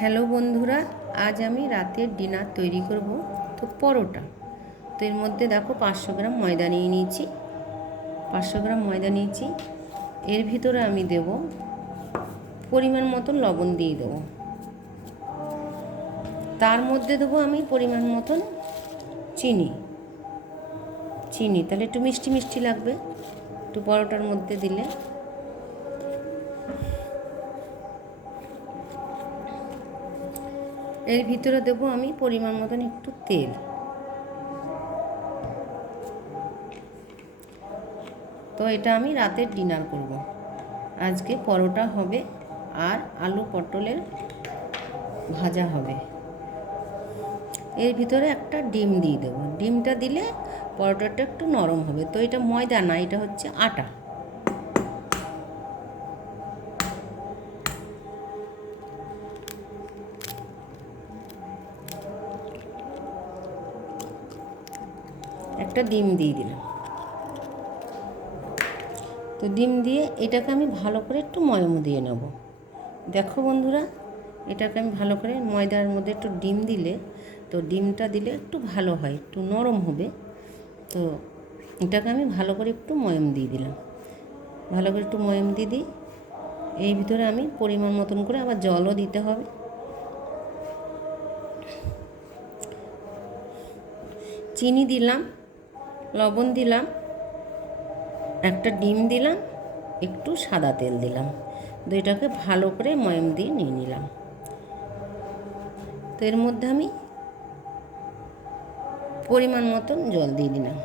Hello বন্ধুরা, আজ আমি রাতের ডিনার তৈরি করব। তো পরোটা। তো এর মধ্যে দেখো 500 গ্রাম ময়দা নিয়ে নিয়েছি। 500 গ্রাম ময়দা নিয়েছি। এর ভিতরে আমি দেব পরিমাণ মতন লবণ দিয়ে দেব। তার মধ্যে দেবো আমি পরিমাণ মতন চিনি। তাহলে একটু মিষ্টি মিষ্টি লাগবে একটু পরোটার মধ্যে দিলে। এর ভিতরে দেবো আমি পরিমাণ মতন একটু তেল। তো এটা আমি রাতের ডিনার করব। আজকে পরোটা হবে আর আলু পটলের ভাজা হবে। এর ভিতরে একটা ডিম দিয়ে দেবো। ডিমটা দিলে পরোটাটা একটু নরম হবে। তো এটা ময়দা না, এটা হচ্ছে আটা। একটা ডিম দিয়ে দিলাম। তো ডিম দিয়ে এটাকে আমি ভালো করে একটু ময়ম দিয়ে নেব। দেখো বন্ধুরা, এটাকে আমি ভালো করে ময়দার মধ্যে একটু ডিম দিলে, তো ডিমটা দিলে একটু ভালো হয়, একটু নরম হবে। তো এটাকে আমি ভালো করে একটু ময়ম দিয়ে দিলাম। ভালো করে একটু ময়ম দিয়ে দিই। এই ভিতরে আমি পরিমাণ মতন করে আবার জলও দিতে হবে। চিনি দিলাম, লবণ দিলাম, একটা ডিম দিলাম, একটু সাদা তেল দিলাম। দুইটাকে ভালো করে ময়ম দিয়ে নিয়ে নিলাম। তো এর মধ্যে আমি পরিমাণ মতন জল দিয়ে দিলাম।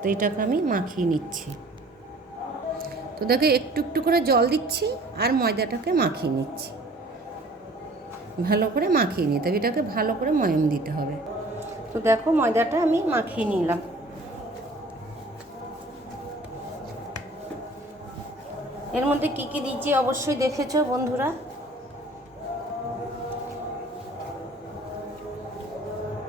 তো এটাকে আমি মাখিয়ে নিচ্ছি। তো দেখো একটু একটু করে জল দিচ্ছি আর ময়দাটাকে মাখিয়ে নিচ্ছি। ভালো করে মাখিয়ে নিতে হবে, এটাকে ভালো করে ময়ম দিতে হবে। তো দেখো ময়দাটা আমি মাখিয়ে নিলাম। এর মধ্যে কী কী দিচ্ছি অবশ্যই দেখেছো বন্ধুরা।